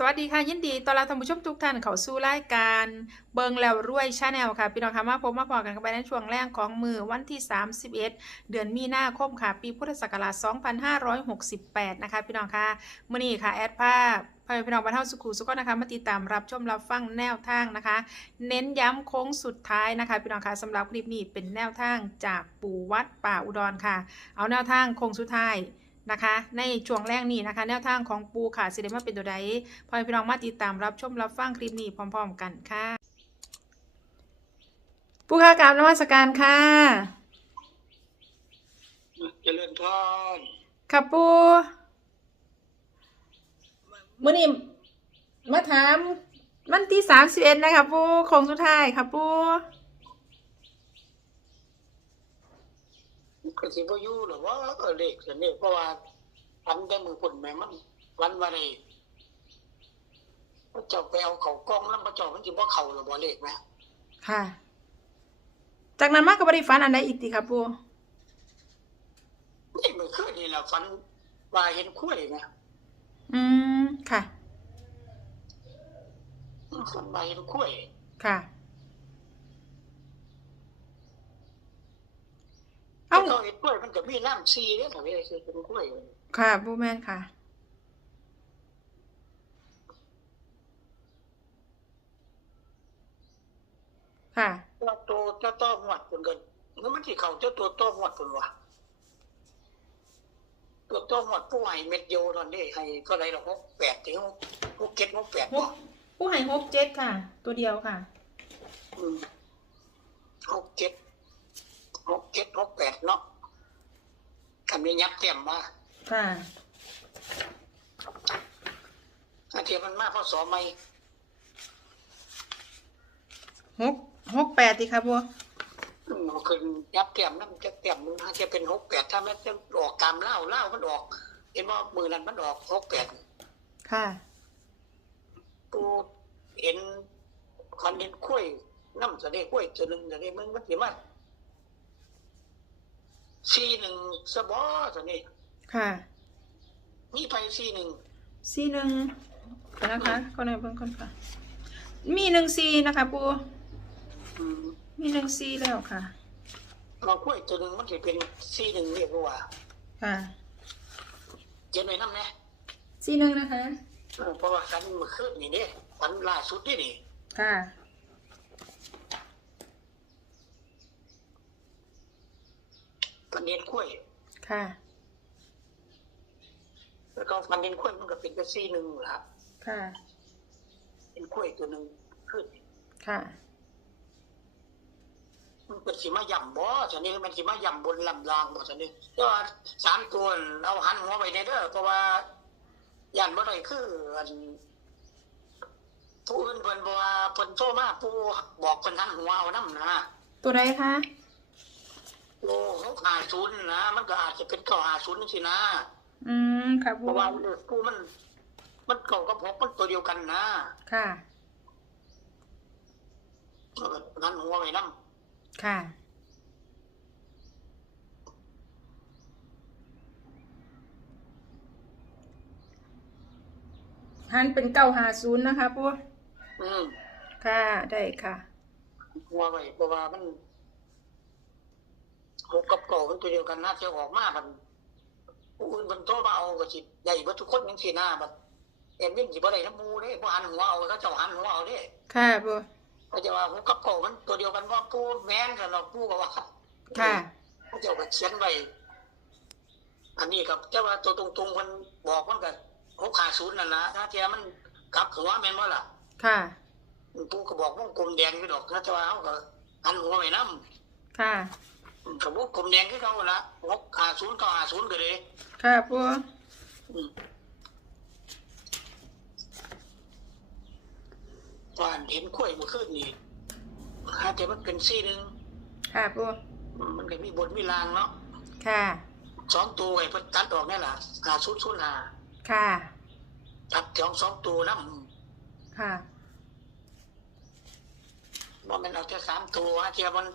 สวัสดีค่ะยินดีต้อนรับท่านผู้ชมทุกท่านเข้าสู่รายการเบิงแล้วรวยชาแนลค่ะ พี่น้องค่ะมาพบมาพอกันกันไปในช่วงแรกของมือวันที่ 31 เดือนมีนาคมค่ะ ปีพุทธศักราช 2568 นะคะ พี่น้องค่ะมื้อนี้ค่ะ แอดภาพพ่อแม่พี่น้องบรรเทาสุขุสุขนะคะมาติดตามรับชมรับฟังแนวทางนะคะ เน้นย้ำโค้งสุดท้ายนะคะ พี่น้องคะสำหรับคลิปนี้เป็นแนวทางจากปู่วัดป่าอุดรค่ะ เอาแนวทางโค้งสุดท้าย นะคะ ในช่วงแรกนี้นะคะ แนวทางของปูค่ะสิเดมาเป็นตัวใดพอให้พี่น้องมาติดตามรับชมรับฟังคลิปนี้พร้อม ๆ กันค่ะ ปูค่ะกราบนมัสการค่ะเจริญพรค่ะปูมื่อนี้มาถามวันที่สามสิบเอ็ดนะคะปูโค้งสุดท้ายค่ะปู ก็สิบ่อยู่หรอกว่าเออเลขอันนี้เพราะว่าฟันแต่มือปุ่นแม่มันวันวันนี้พระเจ้าไปเอาเขากล้องแล้วพระเจ้ามันสิบ่เข้าหรอบ่เลขไหมค่ะ จากนั้นมากกับบริฟันอันใดอีกติค่ะปูนี่เมื่อคืนนี่แหละฟันว่าเห็นคุ้ยนะอืมค่ะฟันว่าเห็นคุ้ยค่ะ เอ้า เอ้าเห็นคุ้ยมัน ก็มีน้ำซีเด้อค่ะเว้ยคือเป็นคุ้ยค่ะปูแมนค่ะค่ะว่าโตเจ้าต้อหวดเพิ่นก็แล้วมันสิเข้าเจ้าตัวโต้หวดเพิ่นว่าตัวโต้หวดผู้ให้เม็ดเดียวตอนนี้ให้เท่าไหร่ดอก6 8ถึง6 7 6 8หบ่กผู้ให้หกเจ็ดค่ะ ตัวเดียวค่ะอืมหกเจ็ดหกเจ็ดหกแปดเนาะ คันนี้ยับเต็มมาค่ะอันเทียมันมาเพราะสอไม่หกหกแปดดีค่ะบัวอืมเอาขึ้นยับเต็มนั่นจะเต็มมันจะเป็นหกแปดถ้ามันจะออกตามเล่าเล่ามันออก เห็นว่ามือนั้นมันออกหกแปดค่ะกูเห็นคันเห็นกล้วยน้ำเสน่ห์กล้วยตัวหนึ่งเสน่ห์มึงมันเห็นว่า ซีหนึ่งสะบอเสน่ห์ค่ะนี่ไปซีหนึ่งซีหนึ่งเดี๋ยวนะคะก็ในเบื้องก่อนค่ะ มีหนึ่งซีนะคะปูอืมมีหนึ่งซีแล้วค่ะเรากล้วยตัวหนึ่งมันจะเป็นซีหนึ่งเรียกว่าค่ะเขียนไว้น้ำแน่ซีหนึ่งนะคะเออเพราะว่าคันเมื่อคืนนี่เนี่ยวันล่าสุดนี่นี่ค่ะ ฟัน เน้นกล้วย ค่ะ แล้วก็ฟันเน้นกล้วยมันก็เป็นกระซี่หนึ่งละค่ะ เป็นกล้วยตัวหนึ่งขึ้น ค่ะ มันเป็นสีมาย่ำบ่ฉันนี่มันสีมาย่ำบนลำรางบ่ฉันนี่ก็สามตัวเอาหันหัวไปในเด้อเพราะว่าย่านบ่ได้คืออันผู้อื่นเพิ่นบอกว่าเพิ่นโทรมาผู้บอกเพิ่นหันหัวเอานำนะตัวใดคะ โอ้หกห้าศูนย์นะมันก็อาจจะเป็นเก้าห้าศูนย์สินะอืมค่ะเพปูราะว่าเลขผู้มัน มันเก่ากับหกมันตัวเดียวกันนะค่ะ เออนั้นหัวไว้น้ค่ะ หันเป็นเก้าหาศูนย์นะคะปูำอืม ค่ะ ได้ค่ะ หัวไว้เพราะว่ามัน หกกับเก่ามันตัวเดียวกันน่าจะออกมาบันผู้อื่นมันโตมาเอาก็สิใหญ่บ่ทุกคนยังสิหน้าบัดเอ็นวิ่งสิบ่ได้น้ำมูเด้บ่หันหัวเอาเขาเจ้าหันหัวเอาเด้ค่ะปูเขาจะว่าหกกับเก่ามันตัวเดียวกันว่าผู้แม่นกันเนาะผู้ก็ว่าค่ะเขาเจ้าก็เขียนไว้อันนี้กับเจ้าว่าตัวตรงๆมันบอกมันก็หกห้าศูนย์นั่นนะถ้าเทียมันกลับหัวแม่นบ่ล่ะ ค่ะปูก็บอกวงกลมแดงอยู่ดอกนะจะว่าเขาก็หันหัวไปน้ค่ะำ กับวงกลมแดงที่เขาละหกห้าศูนย์เก้าห้าศูนย์ก็เลยค่ะปูอืมว่าเห็นกล้วยเมื่อคืนนี่ฮะแต่มันเป็นซี่หนึ่งค่ะปูอืมมันก็มีบนมีลางเนาะค่ะสองตัวไอ้เพิ่นตัดออกนี่แหละห้าศูนย์ศูนย์ห้าค่ะตัดสองสองตัวน้ค่ะำว่ามันเอาแค่สามตัวฮะเทียมัน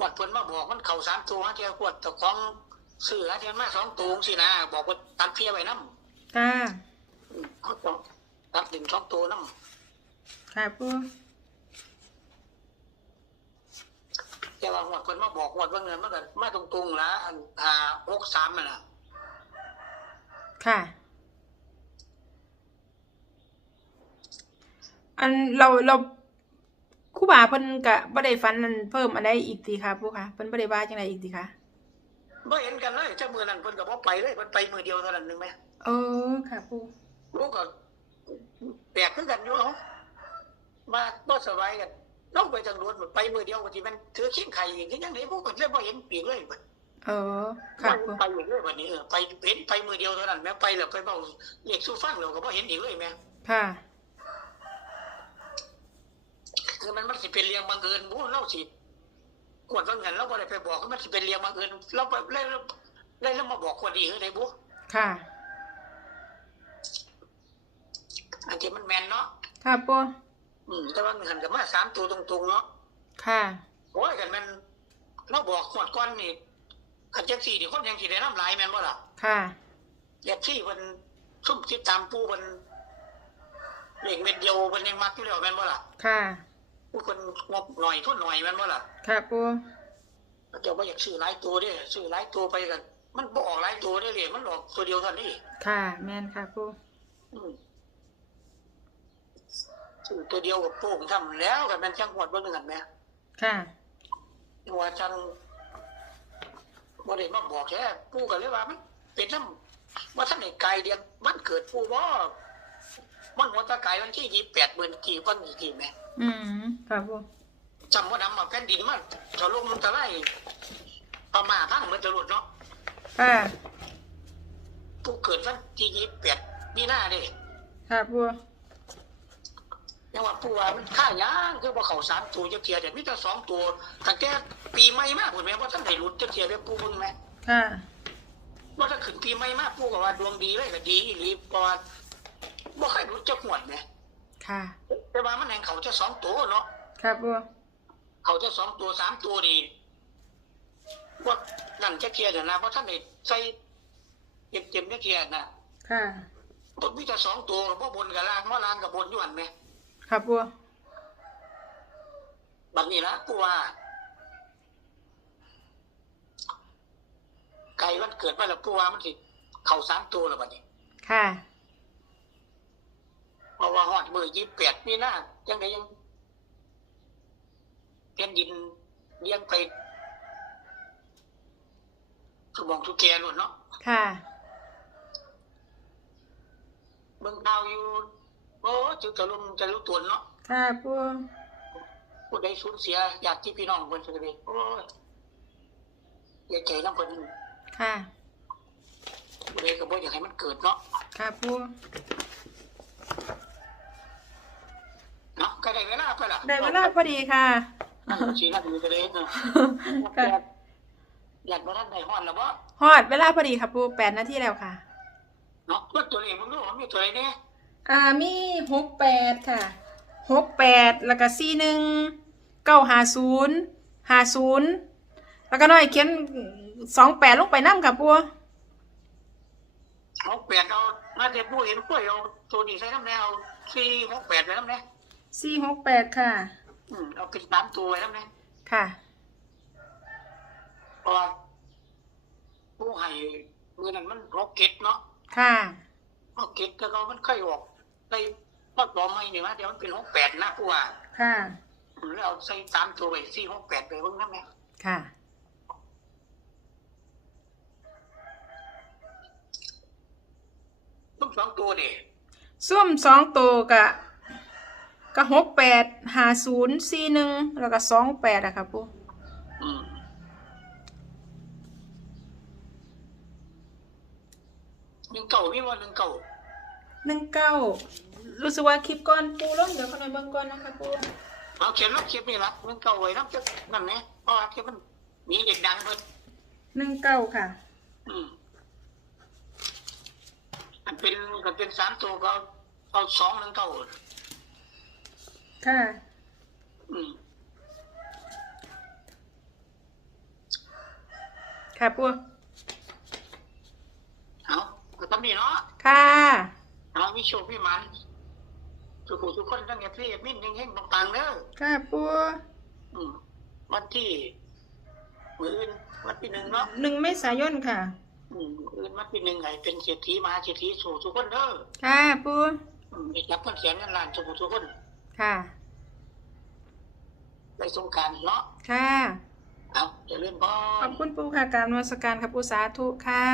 วัดเพิ่นมาบอกมันเข่าสามตัวฮะเทียขวดตะของเสือฮะเทียมาสองตัวสินะบอกว่าตัดเพียไว้น้ำค่ะเขาต้องตัดดึงสองตัวน้ค่ะปูำแต่ว่าหวดคนมาบอกหวดว่าเงินมันก็มาตรงๆละอันหาหกสามมันน่ะ ค่ะ อันเราเรา ครู่บาเพิ่นกะบ่ได้ฟันนั่นเพิ่มอันใดอีกติค่ะปูค่ะเพิ่นบ่ได้ว่าจังไดอีกติค่ะไม่เห็นกันเลยเจ้ามือนั่นเพิ่นก็บ่ไปเลยเพิ่นไปมือเดียวเท่านั้นหนึงไหมเออค่ะปูลูกก็แปลกคือกันอยู่เนาะมาบ่สบายกันต้องไปทางรถไปมือเดียวบางทีมันถือขิงไข่อย่างที่ยังไงพวกก็เลยบ่เห็นปีกเลยเออค่ะปูไปอย่างเลยวันนี้เออไปเห็นไปมือเดียวเท่านั้นแม่ไปแล้วไปเบาเรียกสู้ฟังเราก็บ่เห็นอีกเลยแม่ค่ะ คือมันมันสิเป็นเรียงบังเอิญบู้เล่าสิกวดว่าเงินเราบ่ได้ไปบอกว่ามันสิเป็นเรียงบังเอิญเราไปเลยเลยแล้วมาบอกคนดีคือไดบุค่ะอันที่มันแม่นเนาะค่ะปูอืมแต่ว่าเงินก็มาสามตัวตรงๆเนาะค่ะโอ้ยกันมันเราบอกขวดก้อนนี่ขันจักสี่ที่คนยังสิได้น้ำลายแม่นบ่ล่ะค่ะเรียกที่มันซุ่มติดตามปูมันเล็กเม็ดเดียวมันยังมักอยู่แล้วแม่นบ่ล่ะค่ะ ผู้คนงบหน่อยทุนหน่อยแม่นบ่ล่ะค่ะปูเจ้าบ่อยากซื้อหลายตัวเด้ซื้อหลายตัวไปกัน มันบ่ออกหลายตัวเด้เลยมันออกตัวเดียวเท่านี้ค่ะ แม่นค่ะปูอืมซื้อตัวเดียวกับโป่งทำแล้วกันมันจังหวัดบ่นึงกันแหม่ค่ะว่าจังบ่ได้มาบอกแค่ปู่ก็เลยว่ามันเป็นน้ำว่าท่านในกายเดียนมันเกิดปู่บ่ มันหัวตะกายวันที่ยี่แปดหมื่นกี่วันกี่กี่แหม่อืมค่ะปูจำว่าดำมาแผ่นดินมันถล่มมันทลายประมาพังมันจะหลุดเนาะค่ะปู่เกิดวันที่ยี่แปดมีหน้าเด้ค่ะปูยังว่าปู่ว่ามันค่ายางคือบ่เข้าสามตัวจักเทียแต่มีแต่สองตัวตั้งแต่ปีใหม่มาพุ่นแม่บ่ทันได้หลุดจักเทียแม่ปู่เบิ่งแม่ค่ะว่าถ้าขึ้นปีใหม่มาปู่ก็ว่าดวงดีเลยก็ดีอีหลีเพราะว่า บ่เคยหลุดจักหวดแม่ค่ะ แต่ว่ามันแห่งเขาจะสองตัวเนาะค่ะปูเขาจะสองตัวสามตัวดีว่านั่นจะเคลียร์เดี๋ยวนะเพราะท่านได้ใส่เต็มเต็มจะเคลียร์นะค่ะบทมีแต่สองตัวเพราะบนกับล่างเพราะล่างกับบนอยู่หันไหมค่ะปูบัดนี้ละกูว่าไก่วันเกิดมาแล้วกูว่ามันสิเข่าสามตัวแล้วบัดนี้ ค่ะ เพราะว่าฮอดมือยี่แปดนี่นะยังไงยังเพียนดินเลี้ยงไปทุกมองทุกแกหลุดเนาะค่ะเบิ่งข่าวอยู่โอ้จุดจะลุมจะรู้ตัวเนาะค่ะปูผู้ใดสูญเสียญาติพี่น้องเพิ่นสิได้โอ้ยอย่าใจน้ำเพิ่นค่ะผู้ใดก็บ่อยากให้มันเกิดเนาะค่ะปู เนาะก็ได้เวลาไปล่ะได้เวลาพอดีค่ะนั่งสินั่งอยู่ก็ได้เนาะค่ะอยากบ่ทันได้ฮ้อนแล้วบ่ฮอดเวลาพอดีค่ะปูแปดนาทีแล้วค่ะเนาะว่าตัวเลขมันรู้ว่ามีตัวไหนแน่อ่ามีหกแปดค่ะหกแปดแล้วก็สี่หนึ่งเก้าหาศูนย์หาศูนย์แล้วก็น้อยเขียนสองแปดลงไปนั่งค่ะปูเอาแปดเอามาแต่ผู้เห็นป่วยเอาตัวนี้ใส่น้ำแนว4 6 8ไว้น้ำแน่ สี่หกแปดค่ะ อืมเอาเป็นตามตัวไว้น้ำแน่ค่ะ เพราะว่าผู้ให้มื้อนั้นมันรกเก็ตเนาะค่ะ รกเก็ตแล้วก็มันเคยออกได้พอดปลอมใหม่นี่ว่าเดี๋ยวมันเป็น68นะผู้ว่าค่ะแล้วเอาใส่สามตัวไปสี่หกแปดไปเบิ่งน้ำแม่ค่ะ ต้องสองตัวเด้ส้มสองตัวกะ กะหกแปดหาศูนย์สี่หนึ่งแล้วก็สองแปดอะค่ะปูอืมหนึ่งเก่ามีว่าหนึ่งเก่าหนึ่งเก้ารู้สึกว่าคลิปก่อนปูลงเดี๋ยวคนไหนเบิ่งก่อนนะคะปูเอาเขียนรับเขียนนี่ละหนึ่งเก่าไว้น้ำจะนั่นไงเพราะว่าเขียนมันมีเด็กดังเพิ่นหนึ่งเก้าค่ะ อืมอันเป็นกันเป็นสามตัวก็เอาเอาสองหนึ่งเก่า ค่ะ อืมค่ะปูเอาก็ทำนี่เนาะค่ะ เอามีโชคพี่มันทุกผู้ทุกคนทั้งเอฟซีเอฟมินเฮงๆปังๆเด้อค่ะปูอืมวันที่มื้ออื่นวันที่หนึ่งเนาะหนึ่งเมษายนค่ะ อืมมื้ออื่นวันที่หนึ่งให้เป็นเศรษฐีมหาเศรษฐีสู่ทุกคนเด้อค่ะปูอืมได้จับเงินแสนเงินล้านทุกผู้ทุกคน ค่ะ ในสงกรารเนาะค่ะเอาจะเลื่อนพ่อขอบคุณปูค่ะกรารนมัสการค่ะปูสาธุค่ะ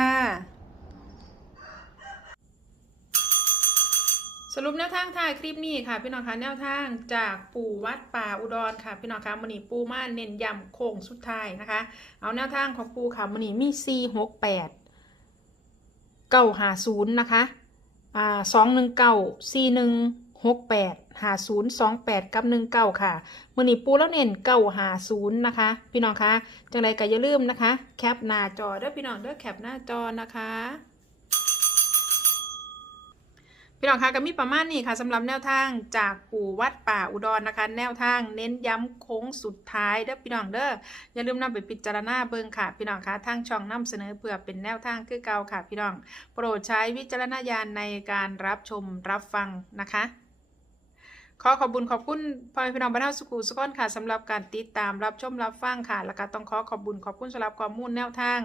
สรุปแนวทางถ่ายคลิปนี้ค่ะ พี่น้องคะแนวทางจากปู่วัดป่าอุดรค่ะ พี่น้องคะมณีปูมาเน้นย้ำโค้งสุดท้ายนะคะ เอาแนวทางของปูค่ะมณีมี4 6 8 9 5 0นะคะอ่า2 1 9 4 1 6 8 5 0 2 8 กับ 1 9 ค่ะมณีปูแล้วเน้น9 5 0นย์นะคะ พี่น้องคะจังไรก็อย่าลืมนะคะ แคปหน้าจอเด้อพี่น้องเด้อแคปหน้าจอนะคะพี่น้องคะก็มีประมาณนี้ค่ะสำหรับแนวทางจากปู่วัดป่าอุดรนะคะ แนวทางเน้นย้ำโค้งสุดท้ายเด้อพี่น้องเด้ออย่าลืมนำไปพิจารณาเบิ่งค่ะ พี่น้องคะทางช่องนำเสนอเพื่อเป็นแนวทางคือเก่าค่ะ พี่น้อง โปรดใช้วิจารณญาณในการรับชมรับฟังนะคะ ขอขอบคุญขอบคุณพ่อแม่พี่น้องบ้านเฮาสุขุสุขอนค่ะสำหรับการติดตามรับชมรับฟังค่ะ แล้วก็ต้องขอขอบคุญขอบคุณสำหรับข้อมูลแนวทาง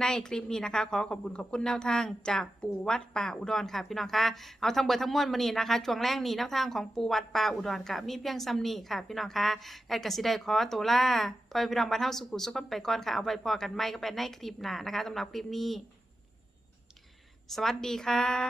ในคลิปนี้นะคะ ขอขอบคุญขอบคุณแนวทาง จากปู่วัดป่าอุดรค่ะพี่น้องค่ะเอาทั้งเบอร์ทั้งมวลมานี้นะคะช่วงแรกนี้แนวทางของปูวัดป่าอุดรกับมีเพียงซ้ำนี้ค่ะ พี่น้องค่ะแอดกสิได้ขอตัวล่าพอให้พี่น้องบ้านเฮาสุขุสุขคนไปก่อนค่ะเอาไปพอกันไม่ก็ไปในคลิปหน้านะคะสำหรับคลิปนี้ สวัสดีค่ะ